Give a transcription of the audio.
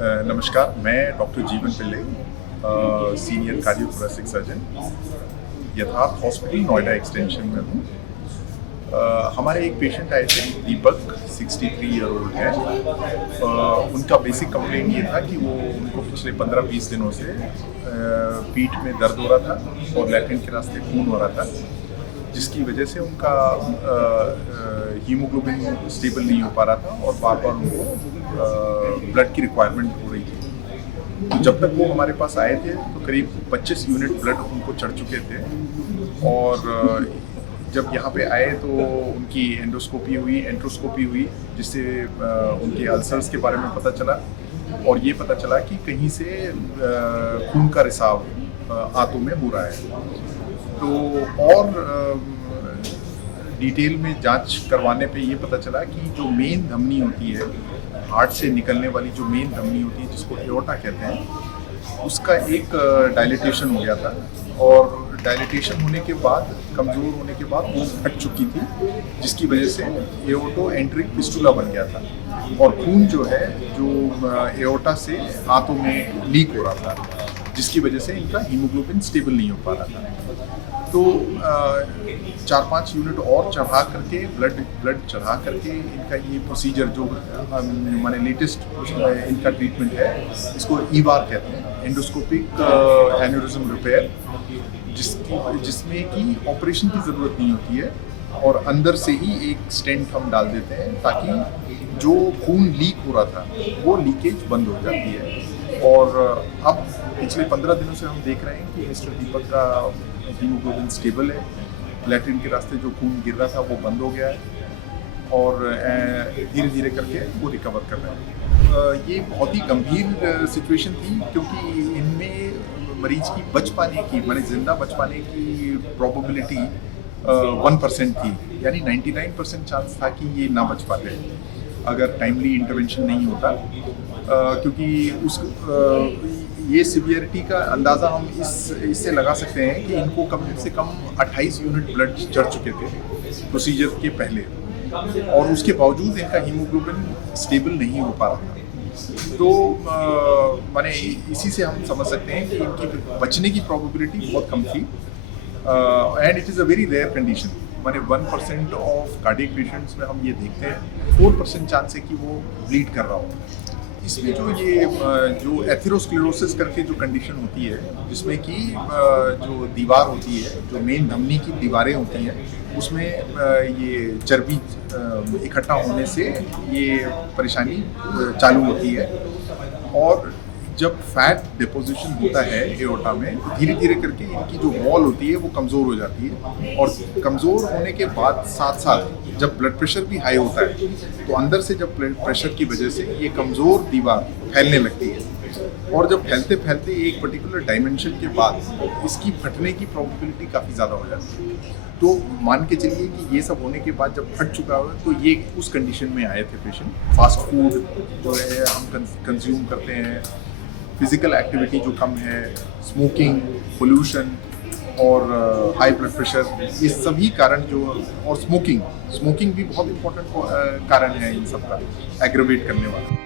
नमस्कार, मैं डॉक्टर जीवन पिल्ले, सीनियर कार्डियोथोरेसिक सर्जन, यथार्थ हॉस्पिटल नोएडा एक्सटेंशन में हूँ। हमारे एक पेशेंट आए थे, दीपक, 63 ईयर ओल्ड है। उनका बेसिक कंप्लेंट ये था कि उनको पिछले 15-20 दिनों से पीठ में दर्द हो रहा था और लैट्रिन के रास्ते खून हो रहा था, जिसकी वजह से उनका हीमोग्लोबिन स्टेबल नहीं हो पा रहा था और बार बार उनको ब्लड की रिक्वायरमेंट हो रही थी। तो जब तक वो हमारे पास आए थे तो करीब 25 यूनिट ब्लड उनको चढ़ चुके थे और जब यहाँ पे आए तो उनकी एंट्रोस्कोपी हुई जिससे उनके अल्सर्स के बारे में पता चला और ये पता चला कि कहीं से खून का रिसाव आंतों में हो रहा है। तो और डिटेल में जांच करवाने पे ये पता चला कि जो मेन धमनी होती है, हार्ट से निकलने वाली जो मेन धमनी होती है जिसको एओर्टा कहते हैं, उसका एक डायलिटेशन हो गया था और डायलिटेशन होने के बाद, कमज़ोर होने के बाद वो फट चुकी थी, जिसकी वजह से एओर्टो एंट्रिक फिस्टुला बन गया था और खून जो है जो एओर्टा से आंतों में लीक हो रहा था, जिसकी वजह से इनका हीमोग्लोबिन स्टेबल नहीं हो पा रहा था। तो 4-5 यूनिट और चढ़ा करके ब्लड चढ़ा करके इनका ये प्रोसीजर जो माने लेटेस्ट इनका ट्रीटमेंट है, इसको ईवार कहते हैं, एंडोस्कोपिक एन्यूरिज्म रिपेयर, जिसमें कि ऑपरेशन की ज़रूरत नहीं होती है और अंदर से ही एक स्टेंट हम डाल देते हैं ताकि जो खून लीक हो रहा था वो लीकेज बंद हो जाती है। और अब पिछले 15 दिनों से हम देख रहे हैं कि मिस्टर दीपक का हीमोग्लोबिन स्टेबल है, लैट्रिन के रास्ते जो खून गिर रहा था वो बंद हो गया है और धीरे धीरे करके वो रिकवर कर रहे हैं। ये बहुत ही गंभीर सिचुएशन थी क्योंकि इनमें मरीज की बच पाने की, माने जिंदा बच पाने की प्रोबेबिलिटी 1% थी, यानी 99% चांस था कि ये ना बच पाते अगर टाइमली इंटरवेंशन नहीं होता, क्योंकि ये सिवियरिटी का अंदाज़ा हम इससे लगा सकते हैं कि इनको कम से कम 28 यूनिट ब्लड चढ़ चुके थे प्रोसीजर के पहले और उसके बावजूद इनका हीमोग्लोबिन स्टेबल नहीं हो पा रहा था। तो माने इसी से हम समझ सकते हैं कि इनकी बचने की प्रोबेबिलिटी बहुत कम थी and it is a very rare condition. माने 1% ऑफ कार्डियक पेशेंट्स में हम ये देखते हैं 4% चांस है कि वो ब्लीड कर रहा हो। इसमें जो एथेरोस्क्लेरोसिस करके जो कंडीशन होती है, जिसमें कि जो दीवार होती है, जो मेन धमनी की दीवारें होती हैं, उसमें ये चर्बी इकट्ठा होने से ये परेशानी चालू होती है और जब फैट डिपोजिशन होता है एओर्टा में तो धीरे धीरे करके इनकी जो वॉल होती है वो कमज़ोर हो जाती है और कमज़ोर होने के बाद साथ साथ जब ब्लड प्रेशर भी हाई होता है तो अंदर से जब ब्लड प्रेशर की वजह से ये कमज़ोर दीवार फैलने लगती है और जब फैलते फैलते एक पर्टिकुलर डायमेंशन के बाद इसकी फटने की प्रोबेबिलिटी काफ़ी ज़्यादा हो जाती है। तो मान के चलिए कि ये सब होने के बाद जब फट चुका हो तो ये उस कंडीशन में आए थे पेशेंट। फास्ट फूड जो है हम कंज्यूम करते हैं, फिजिकल एक्टिविटी जो कम है, स्मोकिंग, पोल्यूशन और हाई ब्लड प्रेशर, ये सभी कारण जो, और स्मोकिंग भी बहुत इम्पोर्टेंट कारण है इन सब का एग्रेवेट करने वाला।